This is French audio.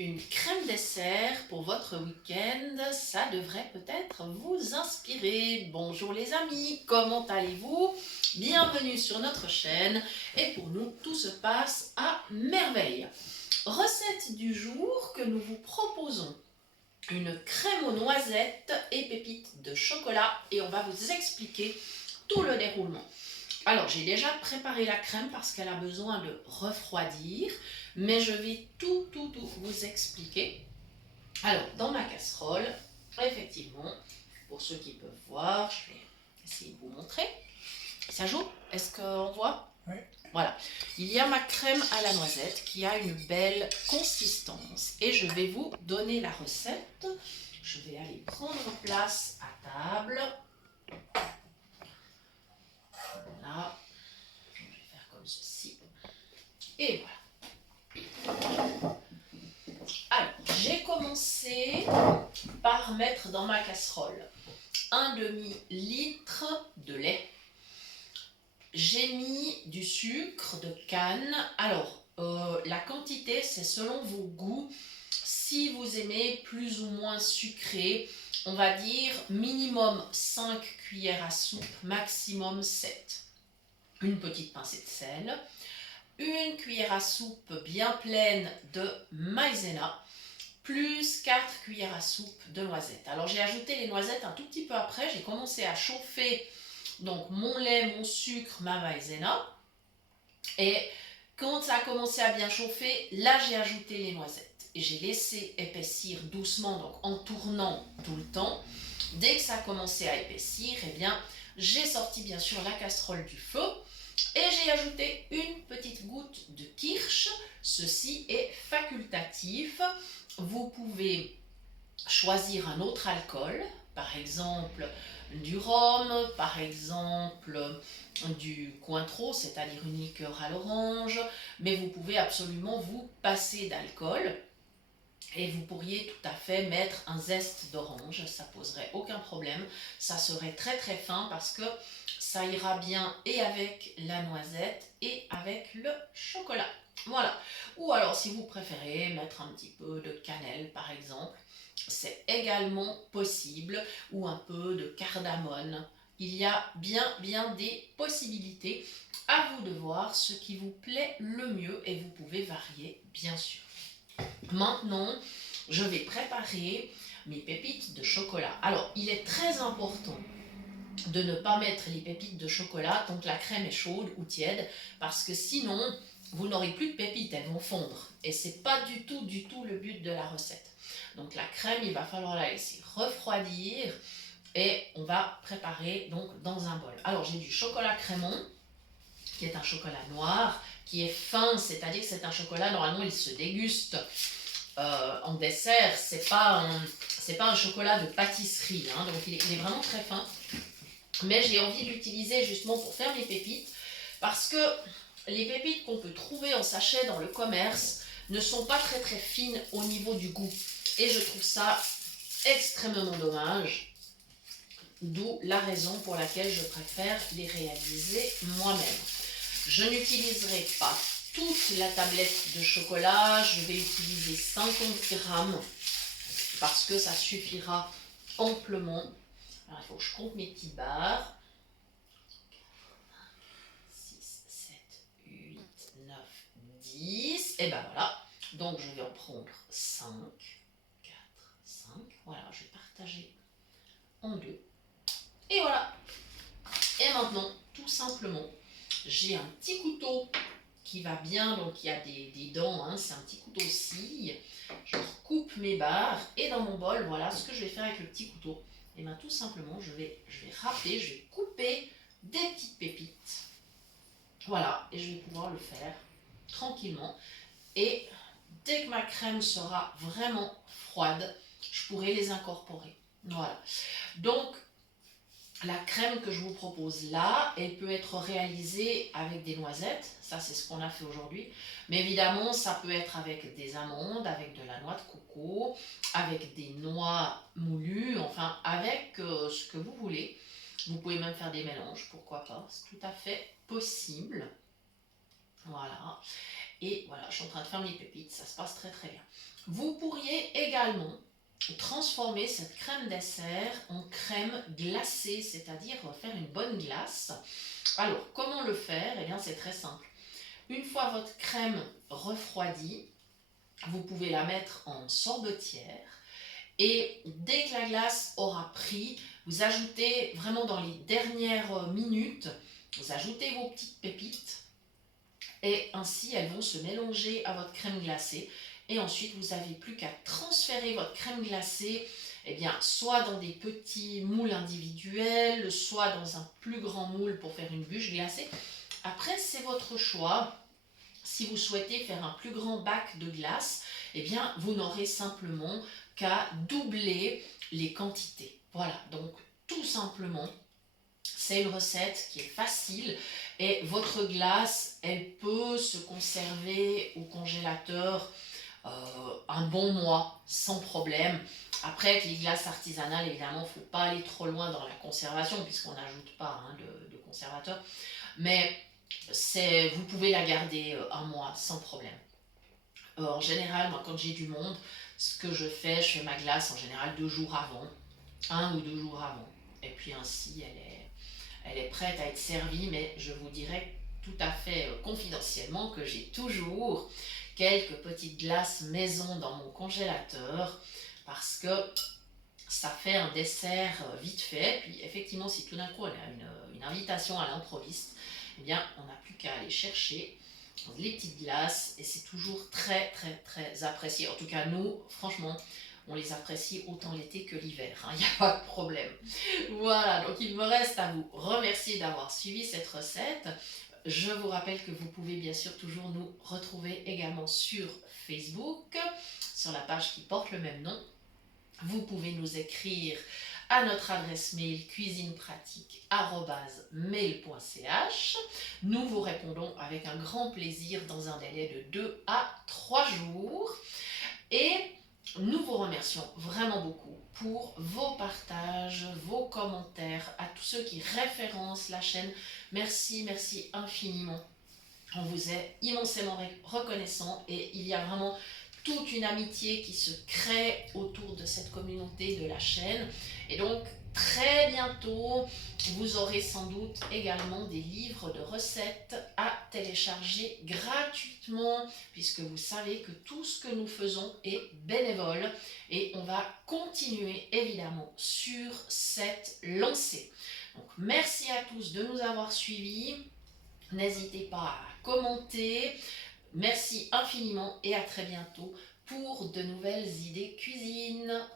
Une crème dessert pour votre week-end, ça devrait peut-être vous inspirer. Bonjour les amis, comment allez-vous? Bienvenue sur notre chaîne et pour nous, tout se passe à merveille. Recette du jour que nous vous proposons. Une crème aux noisettes et pépites de chocolat et on va vous expliquer tout le déroulement. Alors, j'ai déjà préparé la crème parce qu'elle a besoin de refroidir, mais je vais tout vous expliquer. Alors, dans ma casserole, effectivement, pour ceux qui peuvent voir, je vais essayer de vous montrer. Ça joue? Est-ce qu'on voit? Oui. Voilà. Il y a ma crème à la noisette qui a une belle consistance et je vais vous donner la recette. Je vais aller prendre place à table. Voilà. Je vais faire comme ceci. Et voilà. Alors, j'ai commencé par mettre dans ma casserole un demi-litre de lait. J'ai mis du sucre de canne. Alors, la quantité, c'est selon vos goûts. Si vous aimez plus ou moins sucré, on va dire minimum 5 cuillères à soupe, maximum 7. Une petite pincée de sel. Une cuillère à soupe bien pleine de maïzena, plus 4 cuillères à soupe de noisettes. Alors j'ai ajouté les noisettes un tout petit peu après, j'ai commencé à chauffer donc mon lait, mon sucre, ma maïzena. Et quand ça a commencé à bien chauffer, là j'ai ajouté les noisettes. Et j'ai laissé épaissir doucement, donc en tournant tout le temps. Dès que ça a commencé à épaissir, eh bien, j'ai sorti bien sûr la casserole du feu. Et j'ai ajouté une petite goutte de kirsch. Ceci est facultatif. Vous pouvez choisir un autre alcool, par exemple du rhum, par exemple du Cointreau, c'est-à-dire une liqueur à l'orange, mais vous pouvez absolument vous passer d'alcool. Et vous pourriez tout à fait mettre un zeste d'orange, ça poserait aucun problème. Ça serait très fin parce que ça ira bien et avec la noisette et avec le chocolat. Voilà. Ou alors si vous préférez mettre un petit peu de cannelle par exemple, c'est également possible. Ou un peu de cardamone. Il y a bien des possibilités. À vous de voir ce qui vous plaît le mieux et vous pouvez varier bien sûr. Maintenant, je vais préparer mes pépites de chocolat. Alors, il est très important de ne pas mettre les pépites de chocolat tant que la crème est chaude ou tiède, parce que sinon, vous n'aurez plus de pépites, elles vont fondre. Et c'est pas du tout le but de la recette. Donc la crème, il va falloir la laisser refroidir et on va préparer donc dans un bol. Alors, j'ai du chocolat crémant, qui est un chocolat noir, qui est fin, c'est-à-dire que c'est un chocolat, normalement, il se déguste en dessert, c'est pas un chocolat de pâtisserie, hein, donc il est vraiment très fin. Mais j'ai envie de l'utiliser justement pour faire mes pépites, parce que les pépites qu'on peut trouver en sachet dans le commerce ne sont pas très fines au niveau du goût. Et je trouve ça extrêmement dommage, d'où la raison pour laquelle je préfère les réaliser moi-même. Je n'utiliserai pas toute la tablette de chocolat, je vais utiliser 50 grammes parce que ça suffira amplement. Alors il faut que je compte mes petits bars. 6, 7, 8, 9, 10. Et ben voilà. Donc je vais en prendre 5, 4, 5. Voilà, je vais partager en deux. Et voilà. Et maintenant, tout simplement, j'ai un petit couteau qui va bien, donc il y a des dents, hein, c'est un petit couteau scie. Je coupe mes barres et dans mon bol, voilà ce que je vais faire avec le petit couteau. Et bien tout simplement, je vais râper, je vais couper des petites pépites. Voilà, et je vais pouvoir le faire tranquillement. Et dès que ma crème sera vraiment froide, je pourrai les incorporer. Voilà. Donc, la crème que je vous propose là, elle peut être réalisée avec des noisettes, ça c'est ce qu'on a fait aujourd'hui, mais évidemment ça peut être avec des amandes, avec de la noix de coco, avec des noix moulues, enfin avec ce que vous voulez. Vous pouvez même faire des mélanges, pourquoi pas, c'est tout à fait possible. Voilà. Et voilà, je suis en train de faire mes pépites, ça se passe très très bien. Vous pourriez également transformer cette crème dessert en crème glacée, c'est-à-dire faire une bonne glace. Alors, comment le faire? Eh bien, c'est très simple. Une fois votre crème refroidie, vous pouvez la mettre en sorbetière et dès que la glace aura pris, vous ajoutez vraiment dans les dernières minutes, vous ajoutez vos petites pépites et ainsi elles vont se mélanger à votre crème glacée et ensuite vous n'avez plus qu'à transférer votre crème glacée soit dans des petits moules individuels, soit dans un plus grand moule pour faire une bûche glacée. Après, c'est votre choix. Si vous souhaitez faire un plus grand bac de glace, vous n'aurez simplement qu'à doubler les quantités. Voilà, donc tout simplement, c'est une recette qui est facile et votre glace, elle peut se conserver au congélateur un bon mois sans problème. Après, avec les glaces artisanales, évidemment, il ne faut pas aller trop loin dans la conservation puisqu'on n'ajoute pas de conservateur. Mais vous pouvez la garder un mois sans problème. En général, moi, quand j'ai du monde, ce que je fais ma glace en général 2 jours avant, 1 ou 2 jours avant. Et puis ainsi, elle est prête à être servie, mais je vous dirais tout à fait confidentiellement que j'ai toujours quelques petites glaces maison dans mon congélateur parce que ça fait un dessert vite fait. Puis effectivement, si tout d'un coup on a une invitation à l'improviste, on n'a plus qu'à aller chercher les petites glaces et c'est toujours très très très apprécié. En tout cas, nous, franchement, on les apprécie autant l'été que l'hiver, il n'y a pas de problème. Voilà, donc il me reste à vous remercier d'avoir suivi cette recette. Je vous rappelle que vous pouvez bien sûr toujours nous retrouver également sur Facebook, sur la page qui porte le même nom. Vous pouvez nous écrire à notre adresse mail cuisinepratique@mail.ch. Nous vous répondons avec un grand plaisir dans un délai de 2 à 3 jours. Et nous vous remercions vraiment beaucoup pour vos partages, vos commentaires, à tous ceux qui référencent la chaîne. Merci, merci infiniment. On vous est immensément reconnaissant et il y a vraiment toute une amitié qui se crée autour de cette communauté de la chaîne. Et donc, très bientôt, vous aurez sans doute également des livres de recettes à télécharger gratuitement, puisque vous savez que tout ce que nous faisons est bénévole et on va continuer évidemment sur cette lancée. Donc, merci à tous de nous avoir suivis. N'hésitez pas à commenter. Merci infiniment et à très bientôt pour de nouvelles idées cuisine.